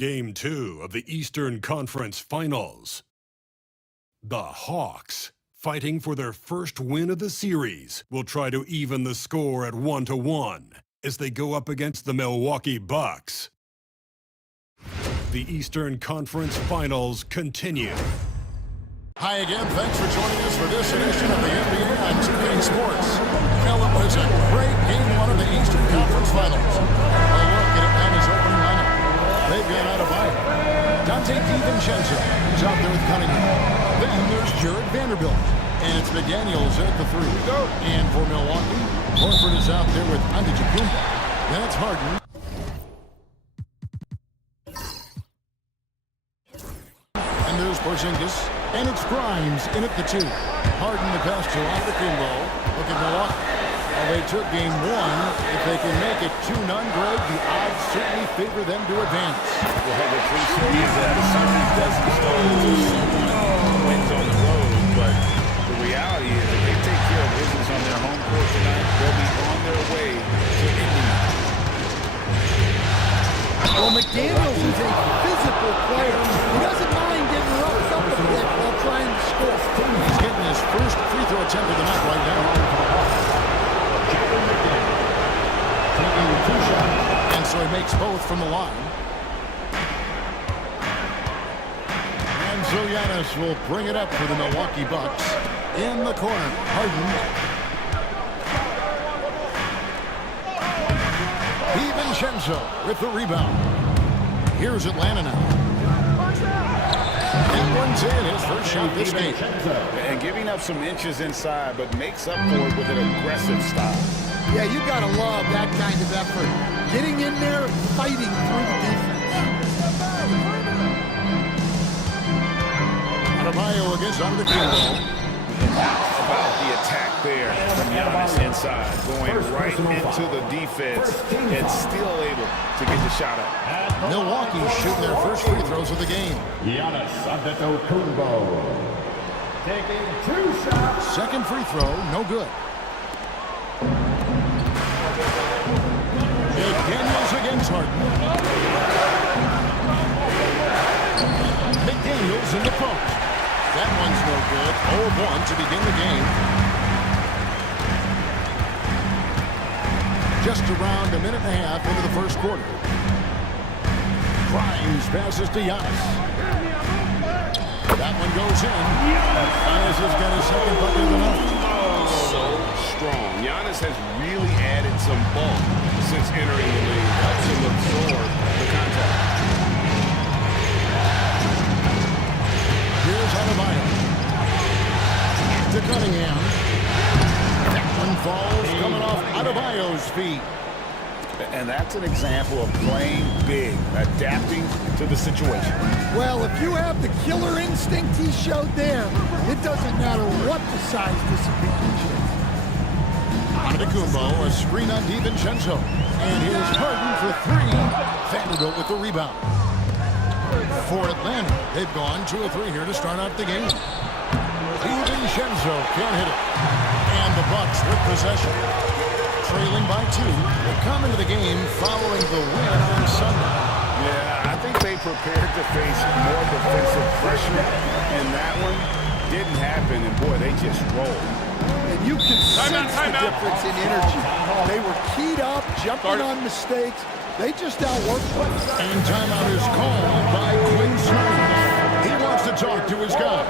Game 2 of the Eastern Conference Finals. The Hawks, fighting for their first win of the series, will try to even the score at 1-1 as they go up against the Milwaukee Bucks. The Eastern Conference Finals continue. Hi again, thanks for joining us for this edition of the NBA on 2K Sports. Well, it was a great Game 1 of the Eastern Conference Finals. A look at Atlanta's opening lineup. They've got Atl Mil G2 is out there with Cunningham. Then there's Jared Vanderbilt. And it's McDaniels at the 3. And for Milwaukee, Horford is out there with Atl Mil G2. Then it's Harden. And there's Porzingis. And it's Grimes in at the 2. Harden the pass to Atl. Look at Milwaukee. Well, they took game 1. If they can make it 2-0, Greg, the odds certainly favor them to advance. Well, the cliche is that the series doesn't start until someone wins on the road. But the reality is if they take care of business on their home court tonight, they'll be on their way to Indiana. Well, McDaniels is a physical player. He doesn't mind getting roughed up a bit while trying to score. He's getting his first free throw attempt of the night right now. And so he makes both from the line. And so Giannis will bring it up for the Milwaukee Bucks. In the corner, Harden. DiVincenzo with the rebound. Here's Atlanta now. That one's in, his first shot this game. And giving up some inches inside, but makes up for it with an aggressive style. Yeah, you got to love that kind of effort. Getting in there and fighting through the defense. Adebayo against Antetokounmpo. About the attack there from Giannis inside, going right into the defense and still able to get the shot up. Milwaukee shooting their first free throws of the game. Giannis Antetokounmpo taking 2 shots. Second free throw, no good. McDaniels against Harden. McDaniels in the post. That one's no good. 0-1 to begin the game. Just around a minute and a half into the first quarter. Grimes passes to Giannis. That one goes in. Giannis has got his second bucket of the night. So strong. Giannis has really added some bulk since entering the league. Helps him absorb the contact. Here's Adebayo. To Cunningham. That one falls coming off Adebayo's feet. And that's an example of playing big, adapting to the situation. Well, if you have the killer instinct he showed there, it doesn't matter what the size disadvantage is. Antetokounmpo, a screen on DiVincenzo. And here's Harden for 3. Vanderbilt with the rebound. For Atlanta, they've gone 2 of 3 here to start out the game. DiVincenzo can't hit it. And the Bucks with possession. Trailing by 2. They come into the game following the win on Sunday. Yeah, I think they prepared to face more defensive pressure. And that one didn't happen. And boy, they just rolled. And you can sense the difference in energy. They were keyed up, jumping on mistakes. They just outworked them. And timeout is called by Quinn Snyder. He wants to talk to his guys.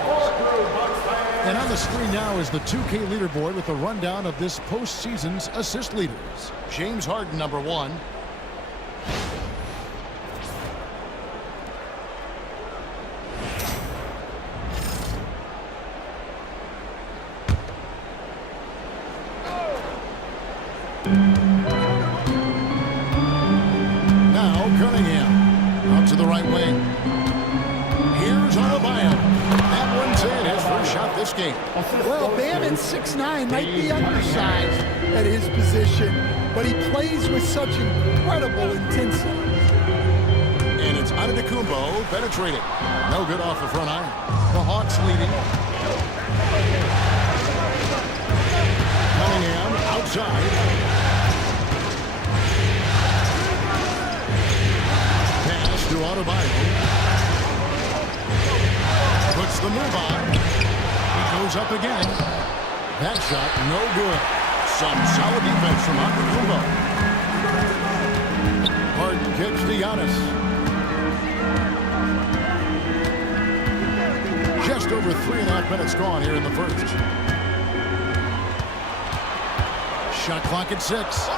And on the screen now is the 2K leaderboard with a rundown of this postseason's assist leaders. James Harden, number 1. Now Cunningham out to the right wing. Here's Adebayo. That one's in, his first shot this game. Well, Bam at 6'9" might be undersized at his position, but he plays with such incredible intensity. And it's Antetokounmpo penetrating. No good off the front iron. The Hawks leading. Cunningham outside. to Adebayo. goes up again. That shot, no good. Some solid defense from Antetokounmpo. Harden kicks to Giannis. Just over 3.5 minutes gone here in the first. Shot clock at 6.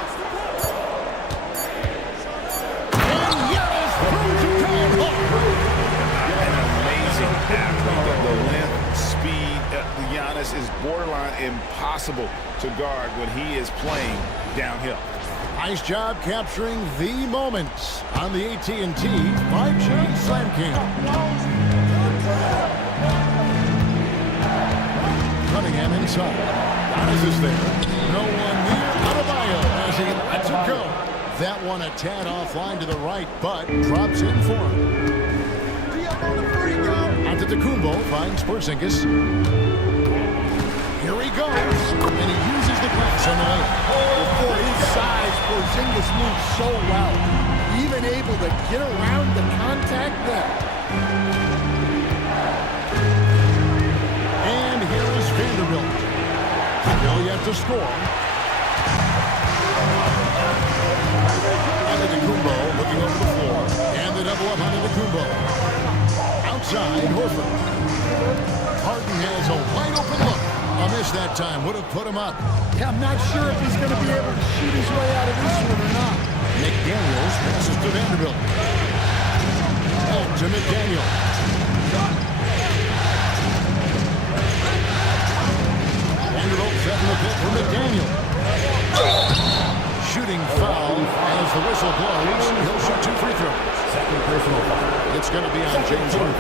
And Giannis throws it down hard. An amazing athlete. The length, speed. Giannis is borderline impossible to guard when he is playing downhill. Nice job capturing the moments on the AT&T 5G Slam King. Cunningham inside. Giannis is there. No one near Adebayo as he lets it go. That one a tad offline to the right, but drops in for him. Antetokounmpo finds Porzingis. Here he goes, and he uses the glass on the lane. For his size, Porzingis moves so well. Even able to get around the contact there. And here is Vanderbilt. Still yet to score. Antetokounmpo looking over the floor. And the double up on Antetokounmpo. Outside, Horford. Harden has a wide open look. A miss that time would have put him up. Yeah, I'm not sure if he's going to be able to shoot his way out of this one or not. McDaniels passes to Vanderbilt. Back to McDaniel. Vanderbilt setting the pick for McDaniel. Shooting foul as the whistle blows. He'll shoot 2 free throws. Second personal foul. It's going to be on James Harden.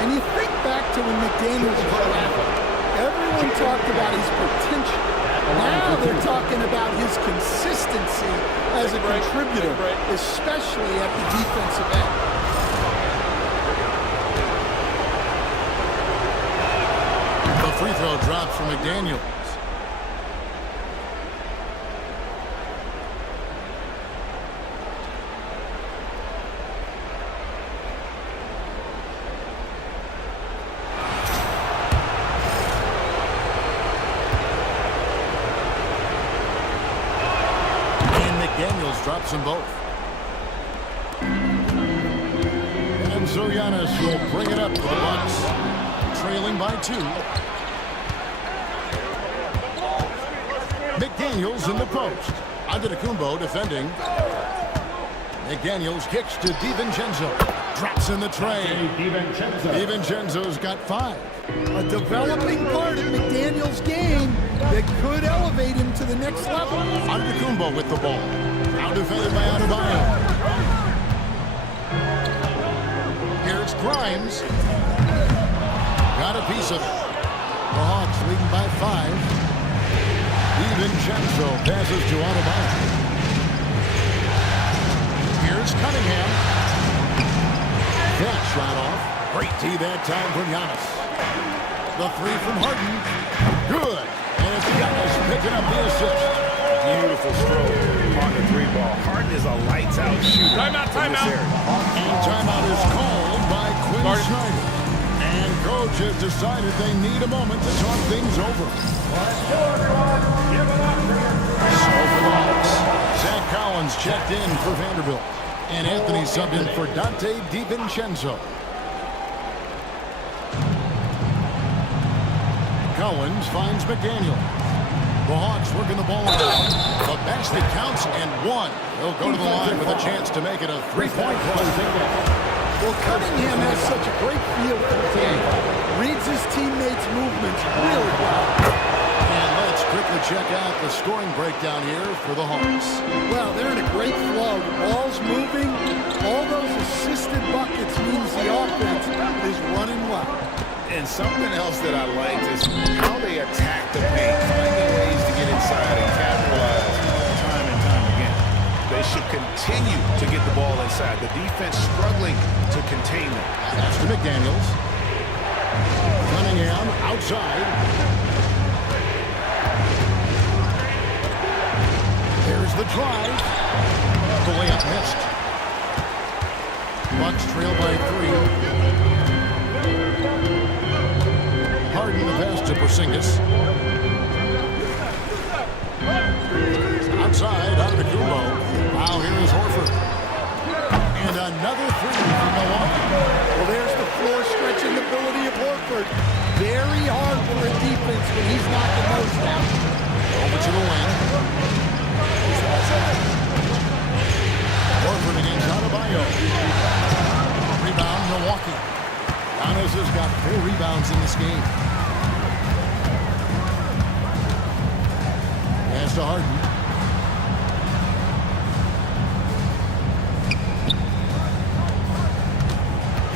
And you think back to when McDaniels was drafted. Everyone talked about his potential. Now they're talking about his consistency as a contributor, especially at the defensive end. The free throw drops from McDaniels. Drops them both. And so Giannis will bring it up for the Bucks. Trailing by 2. McDaniels in the post. Antetokounmpo defending. McDaniels kicks to DiVincenzo. Drops in the tray. DiVincenzo's got 5. A developing part of McDaniels' game that could elevate him to the next level. Antetokounmpo with the ball. Now defended by Adebayo. Here's Grimes. Got a piece of it. The Hawks leading by 5. DiVincenzo passes to Adebayo. Here's Cunningham. That shot off. Great D that time from Giannis. The 3 from Harden. Good. And it's Giannis picking up the assist. Beautiful stroke on the 3 ball. Harden is a lights-out shooter. Timeout. And timeout is called by Quinn Snyder. And coach has decided they need a moment to talk things over. Let's go, everyone. Give it up for your So for the Hawks, Zach Collins checked in for Vanderbilt. And Anthony subbed in for Dante DiVincenzo. Collins finds McDaniel. The Hawks working the ball around. The basket counts and 1. He'll go to the line with a chance to make it a 3-point play. Well, Cunningham has such a great feel for the game. Reads his teammates' movements really well. And let's quickly check out the scoring breakdown here for the Hawks. Well, they're in a great flow. The ball's moving. All those assisted buckets means the offense is running well. And something else that I liked is how they attack the paint, finding ways to get inside and capitalize time and time again. They should continue to get the ball inside. The defense struggling to contain them. Pass to McDaniels. Cunningham outside. There's the drive. The layup missed. Bucks trail by 3. Harden the pass to Porzingis. Outside, Antetokounmpo. Now here is Horford. And another three from Milwaukee. Well, there's the floor stretching ability of Horford. Very hard for a defense when he's knocking those down. Over to the wing. Horford against Adebayo. Rebound, Milwaukee. Giannis has got 4 rebounds in this game. Pass to Harden.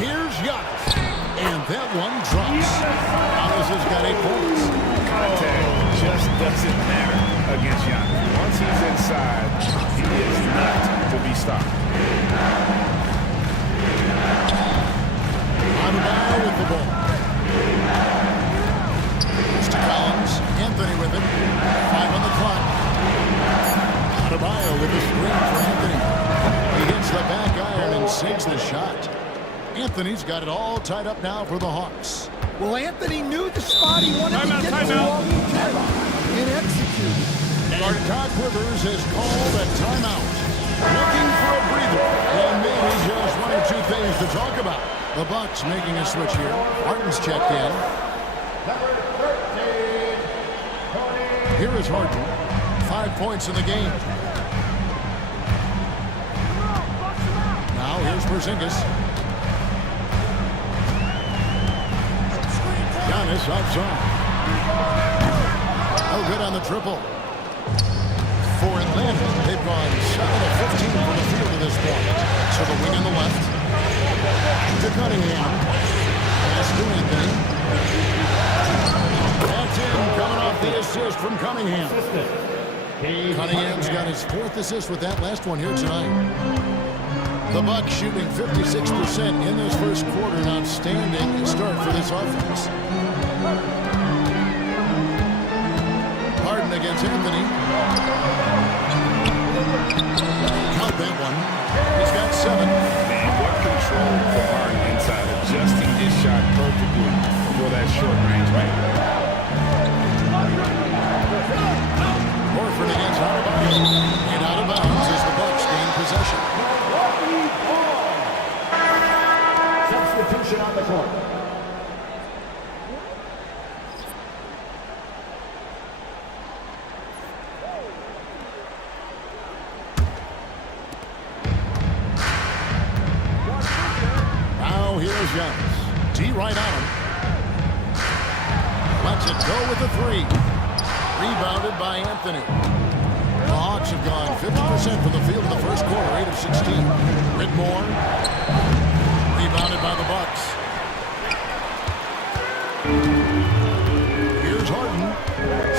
Here's Giannis. And that one drops. Giannis has got 8 points. Contact just doesn't matter against Giannis. Once he's inside, he is not to be stopped. Adebayo with the ball. It's to Collins. Anthony with it. 5 on the clock. Adebayo with the screen for Anthony. He hits the back iron and sinks the shot. Anthony's got it all tied up now for the Hawks. Well, Anthony knew the spot he wanted to get to and execute. And Todd Rivers has called a timeout. Looking for a breather. And maybe just 1 or 2 things to talk about. The Bucks making a switch here. Harden's checked in. Here is Harden. 5 points in the game. Now here's Porzingis. Giannis outside. Oh, good on the triple. For Atlanta, they've gone 7 of 15 from the field to this point. So the wing on the left. To Cunningham. Pass to Anthony. That's in, coming off the assist from Cunningham. Cunningham's got his 4th assist with that last one here tonight. The Bucks shooting 56% in this first quarter. An outstanding start for this offense. Harden against Anthony. Count that one. He's got 7. Man, what control for Harden inside, adjusting his shot perfectly for that short range man. Horford against Adebayo. And out of bounds as the Bucks gain possession. Substitution on the court. Now here's Giannis. D right on him. Lets it go with the 3. Rebounded by Anthony. The Hawks have gone 50% from the field in the first quarter, 8 of 16. Whitmore. Rebounded by the Bucks. Here's Harden.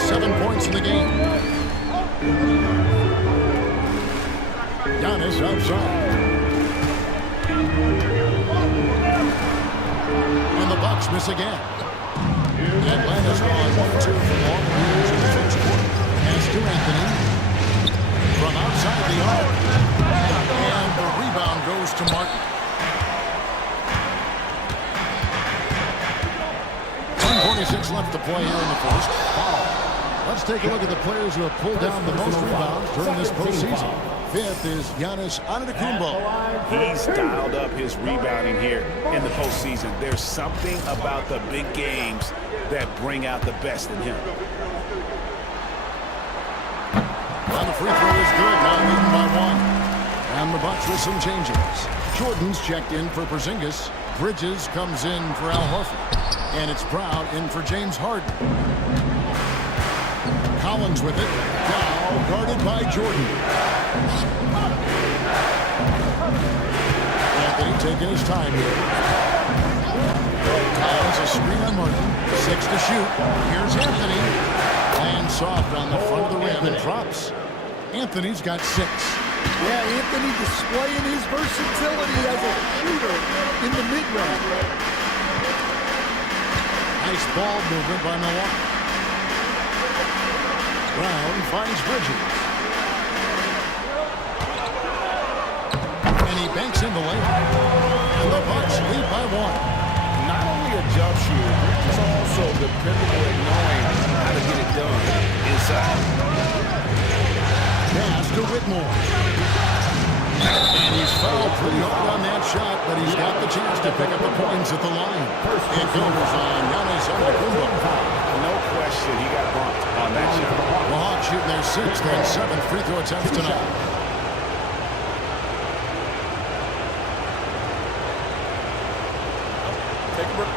7 points in the game. Giannis outside. And the Bucks miss again. Atlanta's gone 1-2 from long range in the first quarter. Pass to Anthony. From outside the arc. And the rebound goes to Martin. 1:46 left to play here in the first. Let's take a look at the players who have pulled down the most rebounds during this postseason. 5th is Giannis Antetokounmpo. He's dialed up his rebounding here in the postseason. There's something about the big games that bring out the best in him. Now the free throw is good. Now leading by 1. And the Bucks with some changes. Jordan's checked in for Porzingis. Bridges comes in for Al Horford. And it's Brown in for James Harden. Collins with it. Now guarded by Jordan. Anthony taking his time here. Collins a screen on Martin. 6 to shoot. Here's Anthony. Lands soft on the front of the rim and drops. Anthony's got 6. Yeah, Anthony displaying his versatility as a shooter in the mid-range. Nice ball movement by Milwaukee. Brown finds Bridges. And he banks in the lane. And the Bucks lead by 1. Not only a sharpshooter. He's also dependable at knowing how to get it done inside. Pass to Whitmore. And he's fouled pretty hard on that shot, but he's got the chance to pick up the points at the line. It goes on Giannis Antetokounmpo. No question, he got bumped on that shot. The Hawks shooting their 6th and 7th free throw attempts tonight. Take a break.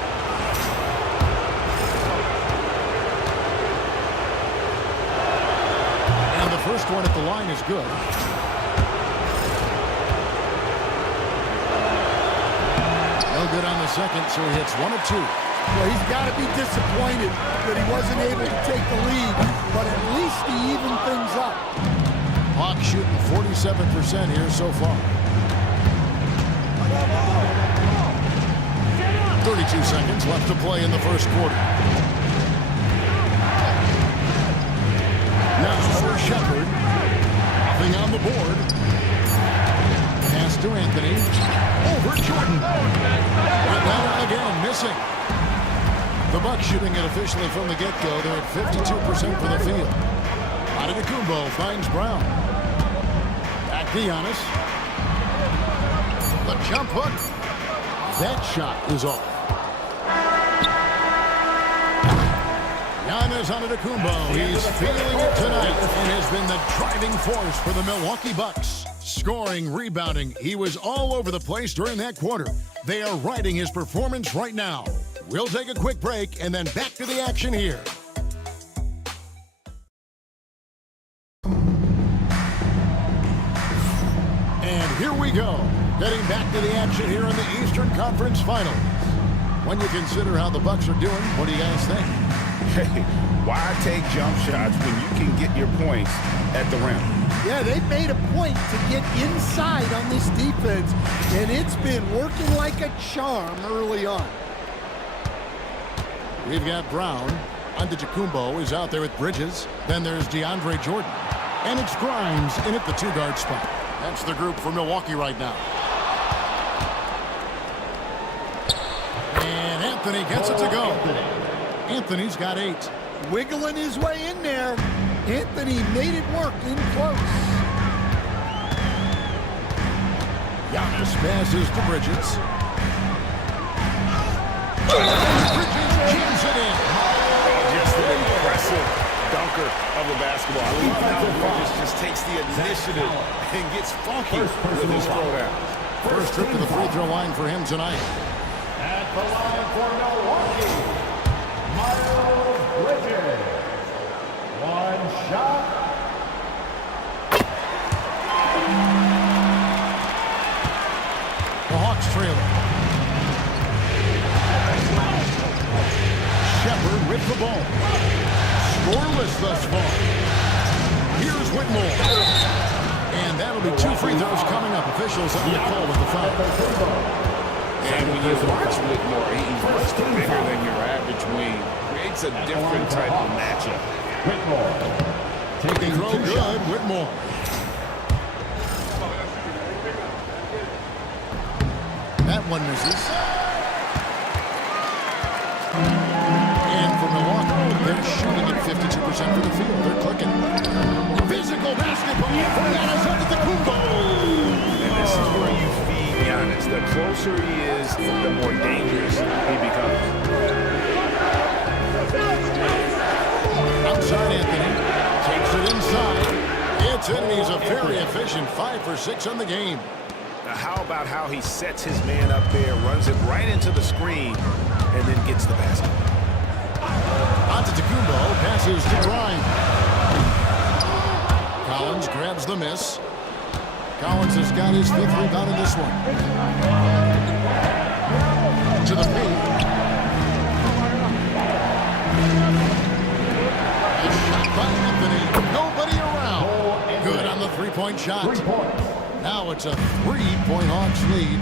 And the first one at the line is good. No good on the second, so he hits 1 of 2. Well, he's got to be disappointed that he wasn't able to take the lead, but at least he evened things up. Hawks shooting 47% here so far. 32 seconds left to play in the first quarter. Now for Shepard. Nothing on the board. Pass to Anthony. Over Jordan. Atlanta again missing. The Bucks shooting it officially from the get-go. They're at 52% for the field. Antetokounmpo finds Brown. Back to Giannis. The jump hook. That shot is off. Giannis Antetokounmpo, he's feeling it tonight and has been the driving force for the Milwaukee Bucks. Scoring, rebounding, he was all over the place during that quarter. They are riding his performance right now. We'll take a quick break and then back to the action here. And here we go. Getting back to the action here in the Eastern Conference Finals. When you consider how the Bucks are doing, what do you guys think? Hey, why take jump shots when you can get your points at the rim? Yeah, they've made a point to get inside on this defense, and it's been working like a charm early on. We've got Brown. Antetokounmpo is out there with Bridges. Then there's DeAndre Jordan. And it's Grimes in at the 2-guard spot. That's the group for Milwaukee right now. And Anthony gets it to go. Anthony's got 8. Wiggling his way in there. Anthony made it work in close. Giannis passes to Bridges. Bridges jams it in. Just an impressive dunker of the basketball. I love how Bridges just takes the initiative and gets funky with his throwdown. First trip to the free throw line for him tonight. At the line for Milwaukee, Miles Bridges. 1 shot. The Hawks trailing. Shepard with the ball. Scoreless thus far. Here's Whitmore. And that'll be 2 free throws coming up. Officials on the call with the foul. And when you watch Whitmore, he's much bigger than your average wing. Creates a different type of matchup. Whitmore. Taking throw good, Whitmore. That one misses. And for Milwaukee, they're shooting at 52% for the field. They're clicking. Physical basketball for Giannis Antetokounmpo. And this is where you feed Giannis. The closer he is, the more dangerous he becomes. Outside Anthony. Takes it inside. It's in. He's a very efficient 5 for 6 on the game. Now how about how he sets his man up there, runs it right into the screen, and then gets the basket. Antetokounmpo passes to Grimes. Collins grabs the miss. Collins has got his 5th rebound in this one. To the paint. A shot by Anthony. Nobody around. Good on the 3-point shot. 3 points. Now it's a 3-point Hawks lead.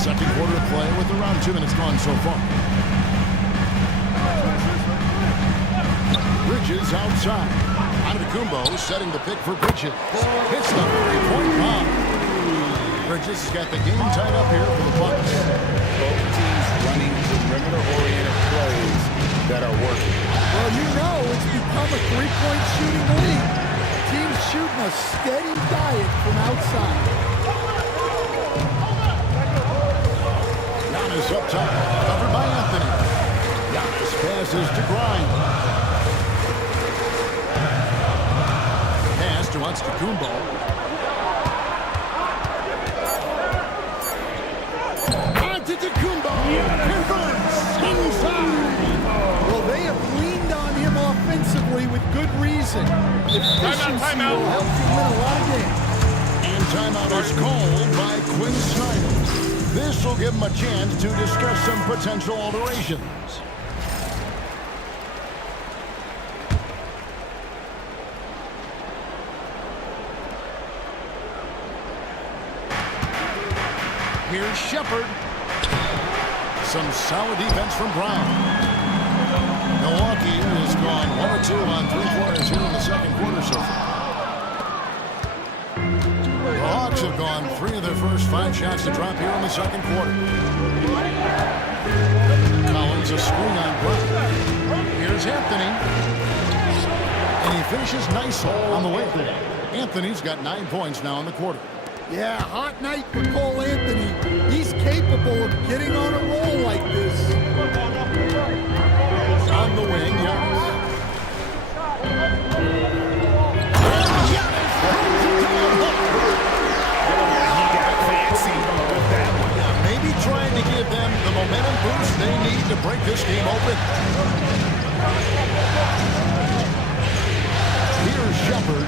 Second quarter of play with around 2 minutes gone so far. Bridges outside. Antetokounmpo setting the pick for Bridges. Hits the 3-point bomb. Bridges has got the game tied up here for the Bucks. Both teams running perimeter-oriented plays that are working. Well, you know it's become a three-point shooting league. Teams shooting a steady diet from outside. Giannis up top, covered by Anthony. Giannis passes to Grimes. Pass to Antetokounmpo. Antetokounmpo converts inside. Well, they have leaned on him offensively with good reason. Efficiency will help you win a lot of games. And timeout is called by Quinn Snyder. This will give him a chance to discuss some potential alterations. Here's Shepard. Some solid defense from Brown. Milwaukee has gone 1 or 2 on three-pointers here in the second quarter so far. The Hawks have gone 3 of their first 5 shots to drop here in the second quarter. Collins a screen on Brown. Here's Anthony. And he finishes nicely on the way. Anthony's got 9 points now in the quarter. Yeah, hot night for Cole Anthony. He's capable of getting on a roll like this. On the wing, Giannis. He got fancy with that one. Yeah, maybe trying to give them the momentum boost they need to break this game open. Here's Shepard,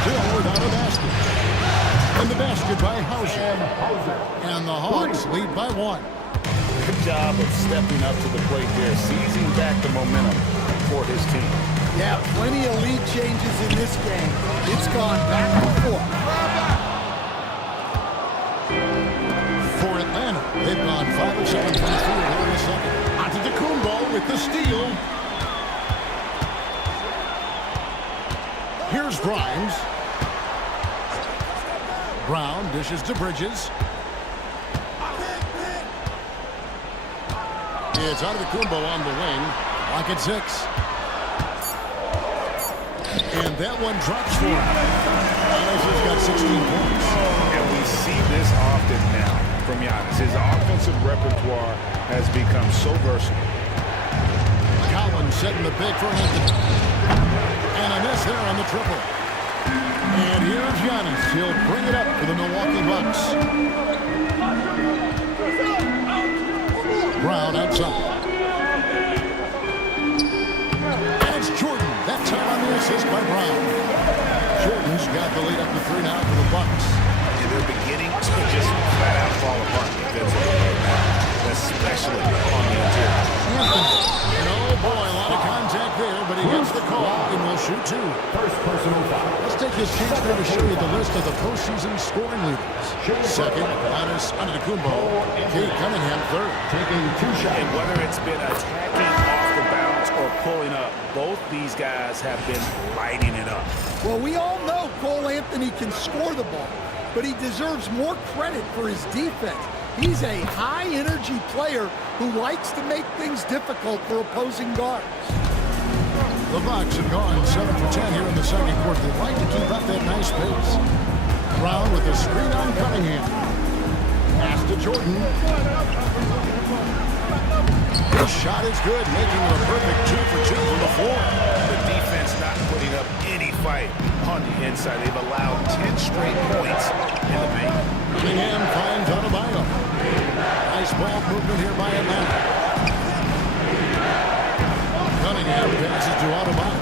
still without a basket. And the basket by Hauser. And the Hawks lead by 1. Good job of stepping up to the plate there, seizing back the momentum for his team. Yeah, plenty of lead changes in this game. It's gone back and forth. For Atlanta, they've gone 5 of 7 from the field here in the second. Antetokounmpo with the steal. Here's Grimes. Brown dishes to Bridges. It's Antetokounmpo on the wing. Lock at 6. And that one drops for him. Giannis has got 16 points. And we see this often now from Giannis. His offensive repertoire has become so versatile. Collins setting the pick for Anthony. And a miss there on the triple. And here's Giannis. He'll bring it up for the Milwaukee Bucks. Brown outside. And it's Jordan. That time on the assist by Brown. Jordan's got the lead up to 3 now for the Bucks. And they're beginning to just flat out fall apart defensively right now, especially on the interior. Anthony. And oh boy, a lot of contact there, but he gets the call and will shoot 2. First personal foul. Let's take this chance now to show you the list of the postseason scoring leaders. Second, Giannis Antetokounmpo. Kate Cunningham, third. Taking 2 shots. And whether it's been attacking off the bounce or pulling up, both these guys have been lighting it up. Well, we all know Cole Anthony can score the ball, but he deserves more credit for his defense. He's a high-energy player who likes to make things difficult for opposing guards. The Bucks have gone 7 for 10 here in the second quarter. They'd like to keep up that nice pace. Brown with a screen on Cunningham. Pass to Jordan. His shot is good, making it a perfect 2 for 2 from the floor. The defense not putting up any fight on the inside. They've allowed 10 straight points in the paint. Cunningham finds Adebayo. Nice ball movement here by Atlanta. Cunningham passes to Adebayo.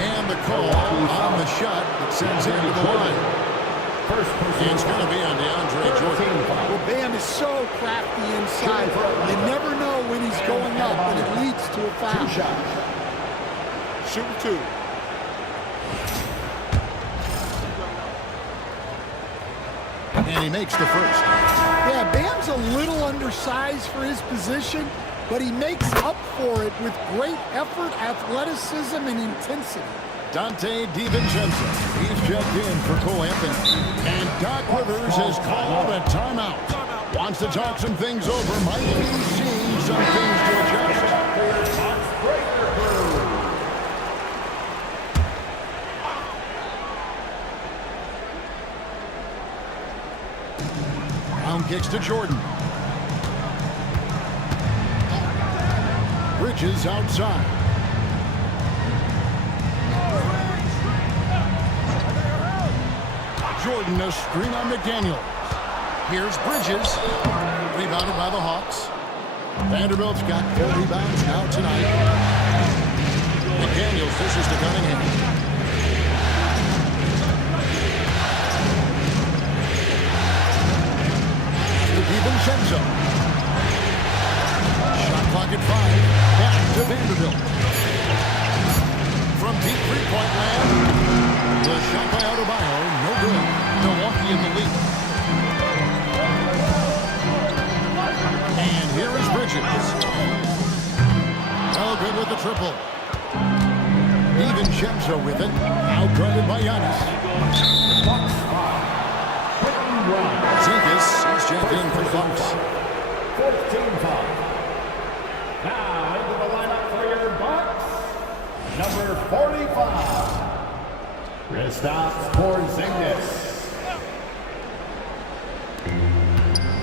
And the call on the shot that sends him to the line. It's going to be on DeAndre Jordan. Well, Bam is so crafty inside. You never know when he's going up, and it leads to a foul. Shoot 2. And he makes the first. Yeah, Bam's a little undersized for his position, but he makes up for it with great effort, athleticism, and intensity. Dante DiVincenzo. He's checked in for Cole Anthony. And Doc Rivers has called a timeout. Wants to talk some things over. Might be seeing some things to adjust. Brown kicks to Jordan. Bridges outside. Jordan, a screen on McDaniel. Here's Bridges. Rebounded by the Hawks. Vanderbilt's got 4 rebounds now tonight. McDaniels dishes to Cunningham. To DiVincenzo. Shot clock at 5. Back to Vanderbilt. From deep three-point land. The shot by Adebayo, no good. Milwaukee in the lead. And here is Bridges. No good with the triple. DiVincenzo with it. Outguarded by Giannis. Zinkas is checked in for Bucks. 14-5. Now into the lineup for your Bucks, number 45. Kristaps Porzingis.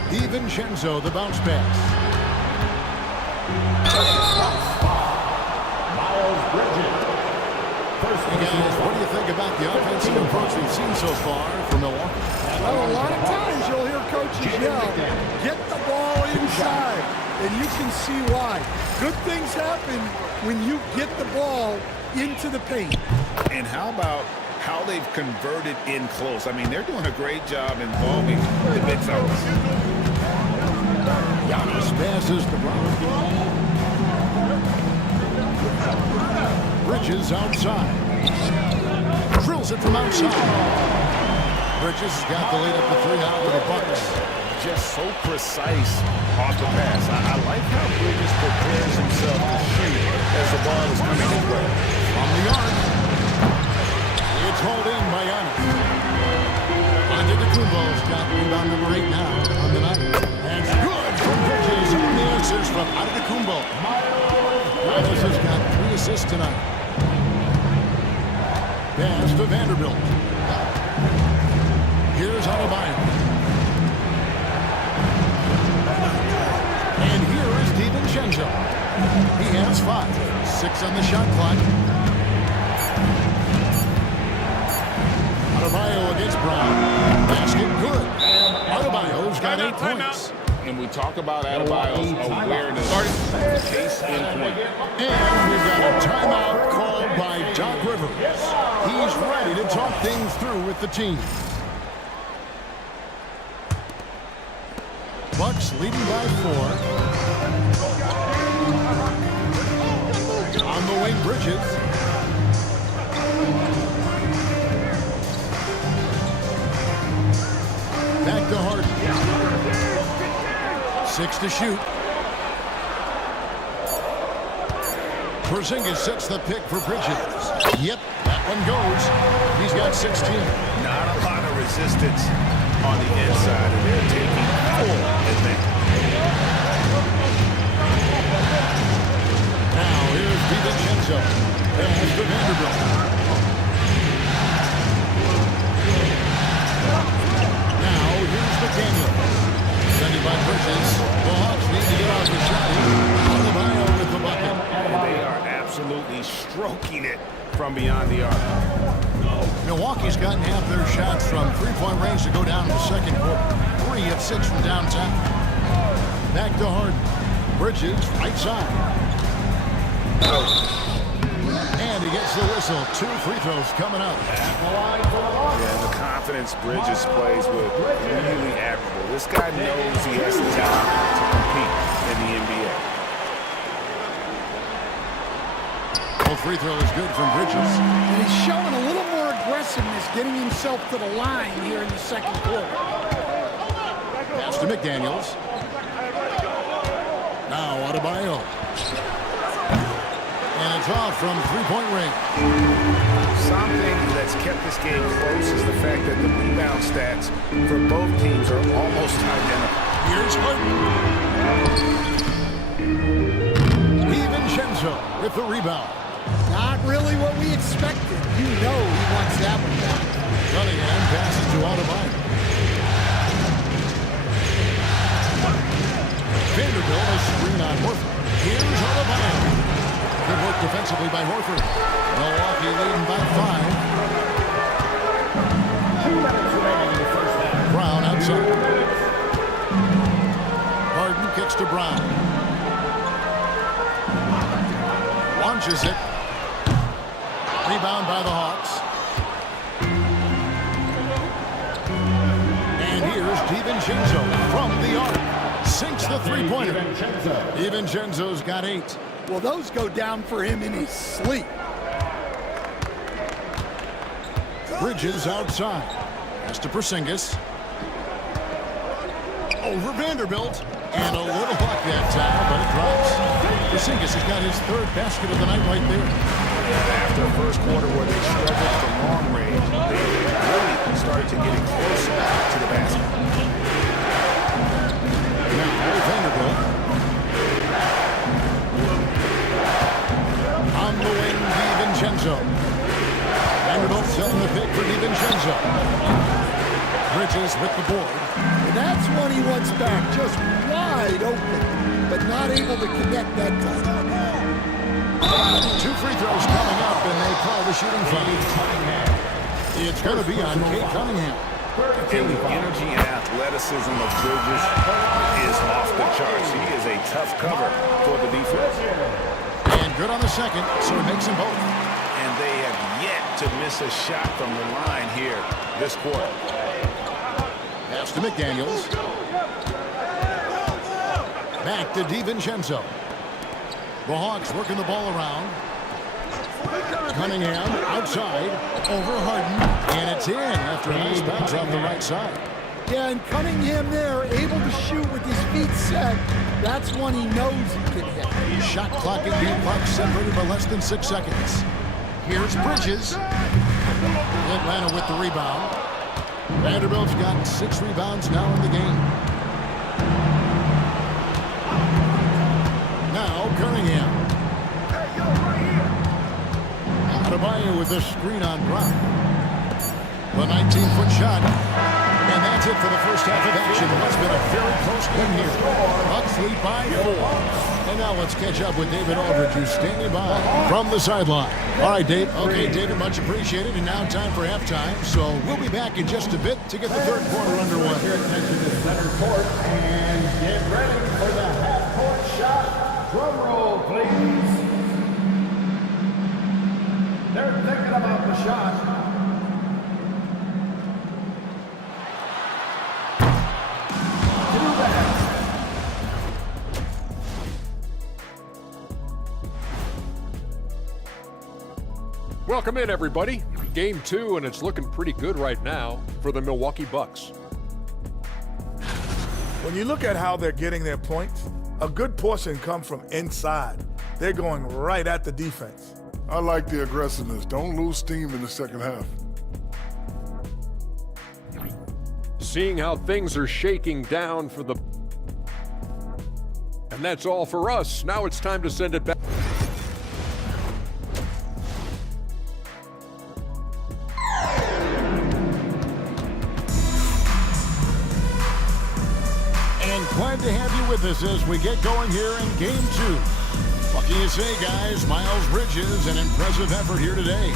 DiVincenzo, the bounce pass. Miles Bridges. First Guys, what do you think about the offensive approach we've seen so far from Milwaukee? Well, a lot of times you'll hear coaches yell, get the ball inside, and you can see why. Good things happen when you get the ball into the paint. And how about how they've converted in close? I mean, they're doing a great job involving the big fellas. Giannis passes to Brown. Bridges outside. Drills it from outside. Bridges has got the lead up to 3 out for the Bucks. Just so precise off the pass. I like how Bridges prepares himself to shoot as the ball is coming his way. From the arc. It's hauled in by Giannis. Antetokounmpo's got rebound number 8 now on the night. And good from Bridges on the answers from Antetokounmpo. Giannis has got 3 assists tonight. Pass to Vanderbilt. Here's Adebayo. And here is DiVincenzo. He has 5. 6 on the shot clock. Adebayo against Brown. Basket good. Adebayo's got 8 points. And we talk about Adebayo's awareness. Case in point. And we've got a timeout called by Doc Rivers. He's ready to talk things through with the team. Bucks leading by 4. On the wing, Bridges. Back to Harden. 6 to shoot. Porzingis sets the pick for Bridges. Yep, that one goes. He's got 16. Not a lot of resistance on the inside, and they're taking full advantage. Now here's DiVincenzo. Pass to Vanderbilt. Now here's McDaniel. Defended by Bridges. The Hawks need to get off the shot here. Adebayo with the bucket. And they are absolutely stroking it from beyond the arc. Milwaukee's gotten half their shots from three-point range to go down in the second quarter. 3 of 6 from downtown. Back to Harden. Bridges, right side. And he gets the whistle. 2 free throws coming up. Yeah, the confidence Bridges plays with really admirable. This guy knows he has the talent to compete in the NBA. Well, free throw is good from Bridges. And he's showing a little more aggressiveness, getting himself to the line here in the second quarter. Pass to McDaniels. Now Adebayo. And it's off from three-point range. Something that's kept this game close is the fact that the rebound stats for both teams are almost identical. Here's Harden. DiVincenzo with the rebound. Not really what we expected. You know he wants that one back. Cunningham passes to Adebayo. Vanderbilt a screen on Horford. Here's Adebayo. Good work defensively by Horford. Milwaukee leading by 5. 2 minutes remaining in the first half. Brown outside. Harden kicks to Brown. Launches it. Rebound by the Hawks. And here's DiVincenzo from the arc. Sinks the three-pointer. DiVincenzo's got 8. Well, those go down for him in his sleep. Bridges outside. Pass to Porzingis. Over Vanderbilt. And a little luck that time, but it drops. Porzingis has got his 3rd basket of the night right there. After the first quarter where they struggled from long range, they really started to get closer to the basket. Now Vanderbilt. On the wing, DiVincenzo. Vanderbilt setting the pick for DiVincenzo. Bridges with the board. And that's one he wants back, just wide open, but not able to connect that time. 2 free throws coming up, and they call the shooting foul. It's going to be on Kate Cunningham. And the energy and athleticism of Bridges is off the charts. He is a tough cover for the defense. And good on the second, so it makes them both. And they have yet to miss a shot from the line here this quarter. Pass to McDaniels. Back to DiVincenzo. The Hawks working the ball around. Cunningham outside over Harden. And it's in after a nice bounce off the right side. Yeah, and Cunningham there, able to shoot with his feet set. That's one he knows he can hit. Shot clock and game clock separated by less than 6 seconds. Here's Bridges. Atlanta with the rebound. Vanderbilt's got 6 rebounds now in the game. Now Cunningham. Adebayo with a screen on Brown. The 19-foot shot. And that's it for the first half of action. It's been a very close game here. Bucks lead by 4. And now let's catch up with David Aldridge, who's standing by from the sideline. All right, Dave. Okay, David, much appreciated. And now time for halftime. So we'll be back in just a bit to get the third quarter underway. Your attention to center court and get ready for the half-court shot. Drum roll, please. They're thinking about the shot. Welcome in, everybody. Game 2, and it's looking pretty good right now for the Milwaukee Bucks. When you look at how they're getting their points, a good portion come from inside. They're going right at the defense. I like the aggressiveness. Don't lose steam in the second half. Seeing how things are shaking down for the... And that's all for us. Now it's time to send it back. Glad to have you with us as we get going here in Game 2. What can you say, guys? Miles Bridges, an impressive effort here today.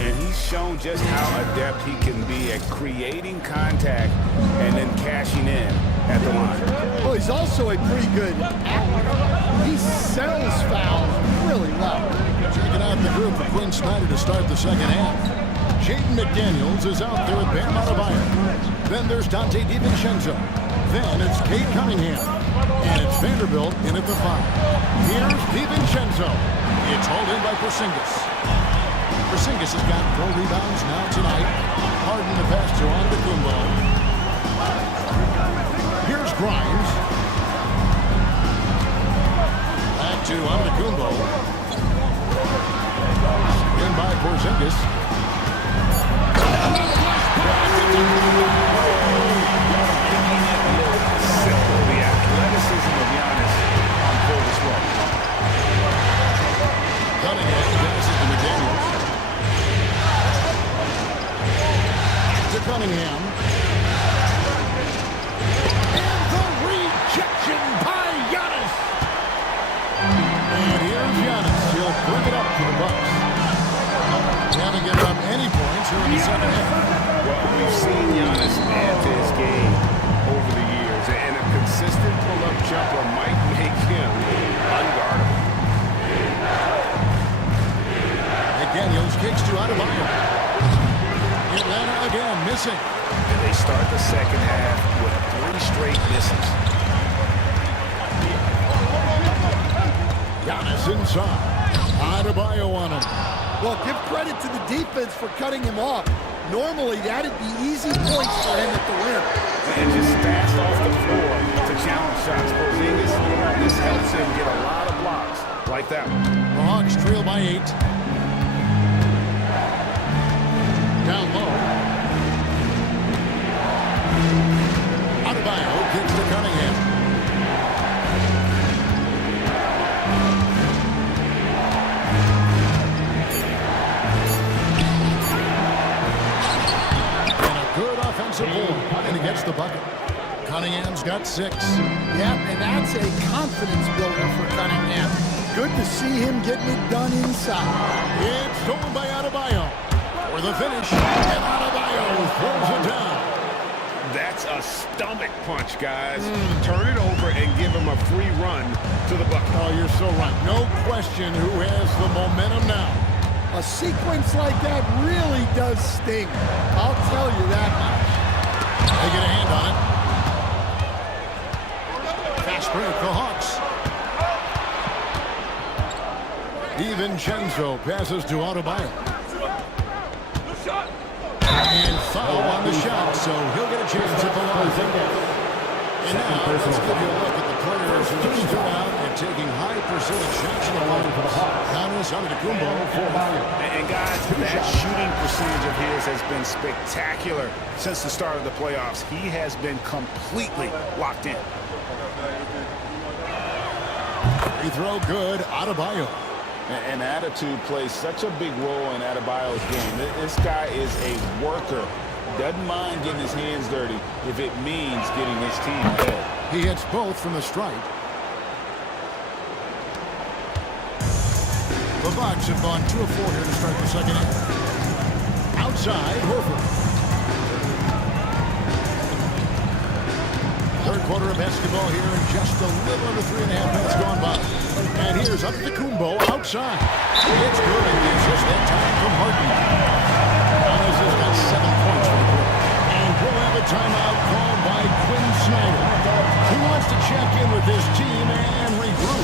And he's shown just how adept he can be at creating contact and then cashing in at the line. Well, he's also a pretty good athlete. He sells fouls really well. Checking out the group for Quinn Snyder to start the second half. Jaden McDaniels is out there with Bam Adebayo. Then there's Dante DiVincenzo. Then it's Kate Cunningham. And it's Vanderbilt in at the 5. Here's DiVincenzo. It's hauled in by Porzingis. Porzingis has got 4 rebounds now tonight. Harden the pass to Antetokounmpo. Here's Grimes. Back to Antetokounmpo. Cunningham. And the rejection by Giannis. And here's Giannis. He'll bring it up to the Bucks. They haven't given up any points here in the second half. Well, we've seen Giannis add to his game over the years, and a consistent pull-up jumper might make him unguardable. McDaniels kicks to Adebayo. Atlanta again missing. And they start the second half with 3 straight misses. Giannis inside. Adebayo on him. Well, give credit to the defense for cutting him off. Normally, that'd be easy points for him at the rim. And just fast off the floor to challenge shots. Porzingis, this helps him get a lot of blocks like that one. The Hawks trail by 8. Down low. Adebayo kicks to Cunningham. And he gets the bucket. Cunningham's got 6. Yep, and that's a confidence builder for Cunningham. Good to see him getting it done inside. It's stolen by Adebayo. For the finish, and Adebayo throws it down. That's a stomach punch, guys. Turn it over and give him a free run to the bucket. Oh, you're so right. No question who has the momentum now. A sequence like that really does sting. I'll tell you that much. They get a hand on it. Fast break, the Hawks. DiVincenzo passes to Adebayo. And foul on the shot, so he'll get a chance at the line. And now, let's give you a look at the players who have stood out and taking high percentage shots in the line for the Hawks. Giannis Antetokounmpo for Bayern. And guys, that shooting percentage of his has been spectacular since the start of the playoffs. He has been completely locked in. Free throw good, Adebayo. And attitude plays such a big role in Adebayo's game. This guy is a worker. Doesn't mind getting his hands dirty if it means getting his team ahead. He hits both from the stripe. The Bucks have gone 2 of 4 here to start the second half. Outside, Horford. Third quarter of basketball here, and just a little over 3.5 minutes gone by. And here's Antetokounmpo outside. It's good. It's just that time from Harden. Giannis has got 7 points for the quarter. And we'll have a timeout called by Quinn Snyder. He wants to check in with his team and regroup.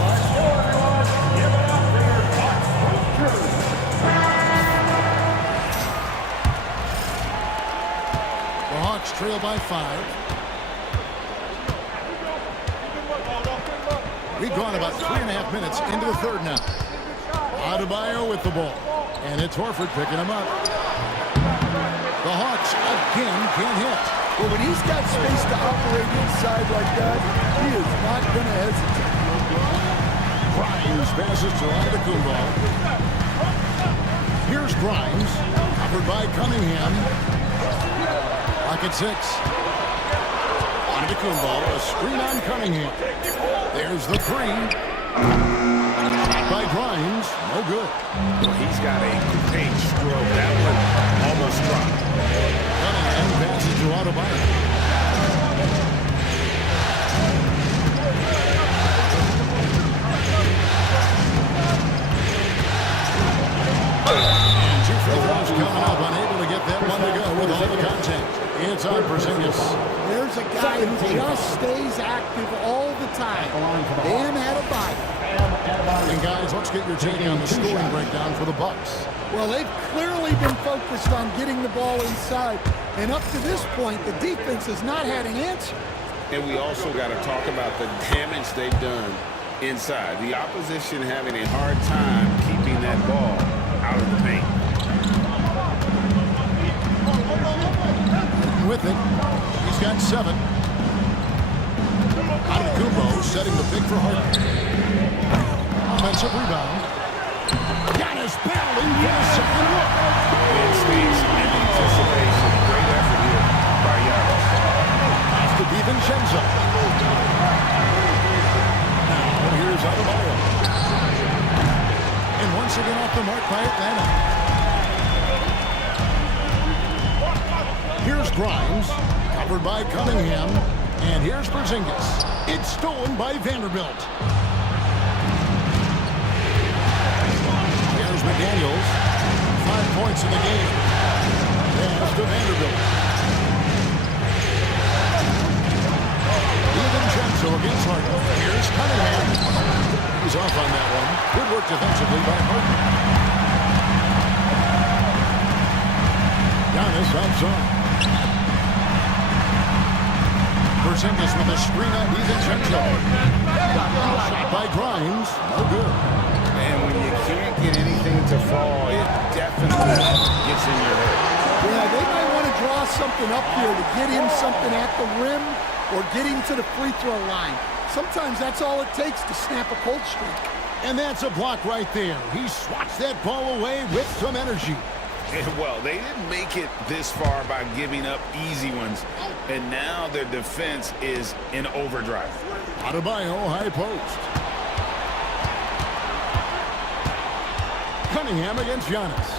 Let's go, everyone. Give it up for your Bucks crew. The Hawks trail by 5. We've gone about 3.5 minutes into the third now. Adebayo with the ball. And it's Horford picking him up. The Hawks again can't hit. Well, when he's got space to operate inside like that, he is not going to hesitate. Grimes passes to Antetokounmpo. Here's Grimes, covered by Cunningham. Pocket 6. Antetokounmpo, a screen on Cunningham. There's the 3. Shot by Grimes, no good. Well, he's got a great stroke. That one almost dropped. Cunningham passes to Adebayo. And 2 free throws coming up, unable to get that one to go with all the contact. It's on Porzingis. There's a guy who just stays active all the time. Dan Adebayo. And guys, let's get your take on the scoring breakdown for the Bucks. Well, they've clearly been focused on getting the ball inside. And up to this point, the defense has not had an answer. And we also got to talk about the damage they've done inside. The opposition having a hard time keeping that ball out of the paint. With it, he's got 7. Antetokounmpo setting the pick for Harden. Offensive rebound. Giannis battling with a second look. And stays in anticipation. Grimes, covered by Cunningham. And here's Porzingis. It's stolen by Vanderbilt. Here's McDaniels. 5 points in the game. Pass to Vanderbilt. DiVincenzo against Harden. Here's Cunningham. He's off on that one. Good work defensively by Harden. Giannis outside. Porzingis with a screen on DiVincenzo. Shot by Grimes. No good. And when you can't get anything to fall, it definitely gets in your head. Yeah, they might want to draw something up here to get him something at the rim or get him to the free throw line. Sometimes that's all it takes to snap a cold streak. And that's a block right there. He swats that ball away with some energy. Well, they didn't make it this far by giving up easy ones. And now their defense is in overdrive. Adebayo, high post. Cunningham against Giannis.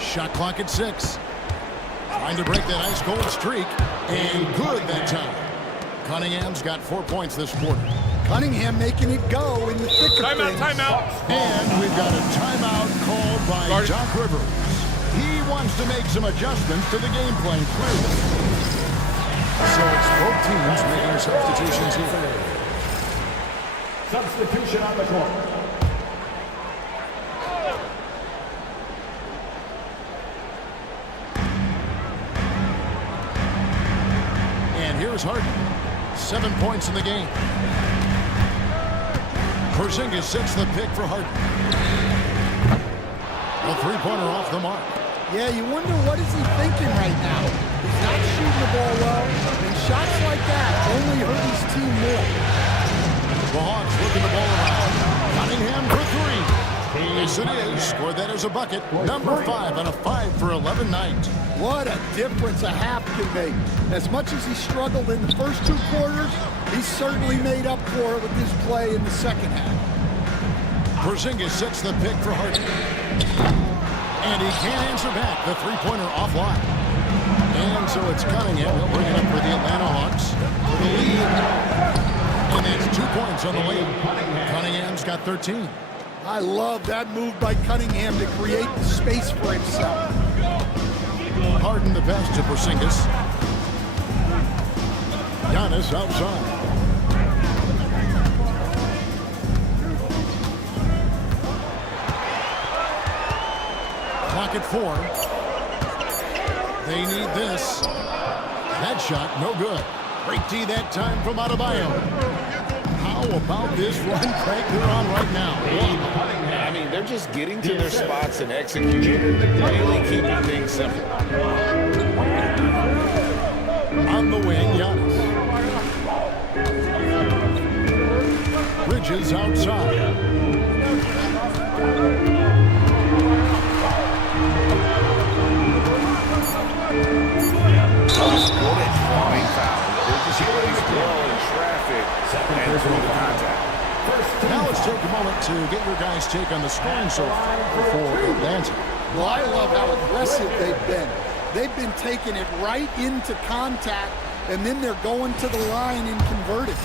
Shot clock at 6. Trying to break that ice cold streak. And good that time. Cunningham's got 4 points this quarter. Cunningham making it go in the thick of things. Timeout. And we've got a timeout called by Doc Rivers. He wants to make some adjustments to the game plan, clearly. So it's both teams making their substitutions here. Substitution on the court. And here's Harden. 7 points in the game. Porzingis sets the pick for Harden. A three-pointer off the mark. Yeah, you wonder what is he thinking right now. He's not shooting the ball well, and shots like that only hurt his team more. The Hawks looking the ball around. Cunningham for 3. Yes, it is. Scored that as a bucket. Number 5 on a 5-for-11 night. What a difference a half can make. As much as he struggled in the first 2 quarters, he certainly made up for it with his play in the second half. Porzingis sets the pick for Harden. And he can't answer back. The three-pointer offline. And so it's Cunningham. He'll bring it up for the Atlanta Hawks. For the lead. And that's 2 points on the lead. Cunningham's got 13. I love that move by Cunningham to create the space for himself. Harden the pass to Porzingis. Giannis outside. Clock at 4. They need this. That shot, no good. Great D that time from Adebayo. How about this run crank they're on right now? I mean, they're just getting to their spots and executing, really keeping things simple. On the wing, Giannis. Bridges outside. Good at drawing fouls. They're just plays well in traffic and through the contact. Now let's take a moment to get your guys' take on the scoring so far before Atlanta. Well, I love how aggressive they've been. They've been taking it right into contact, and then they're going to the line and converting.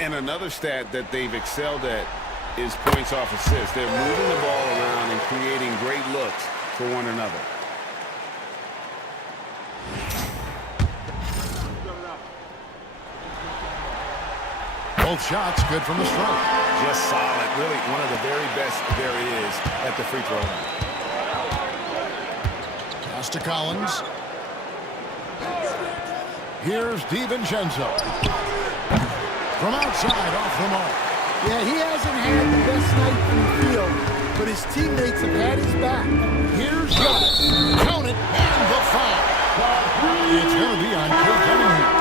And another stat that they've excelled at is points off assists. They're moving the ball around and creating great looks for one another. Both shots good from the stripe. Just solid. Really one of the very best there is at the free throw line. Pass to Collins. Here's DiVincenzo. From outside, off the mark. Yeah, he hasn't had the best night from the field, but his teammates have had his back. Here's Giannis. Count it, and the foul. It's going to be on Cade Cunningham.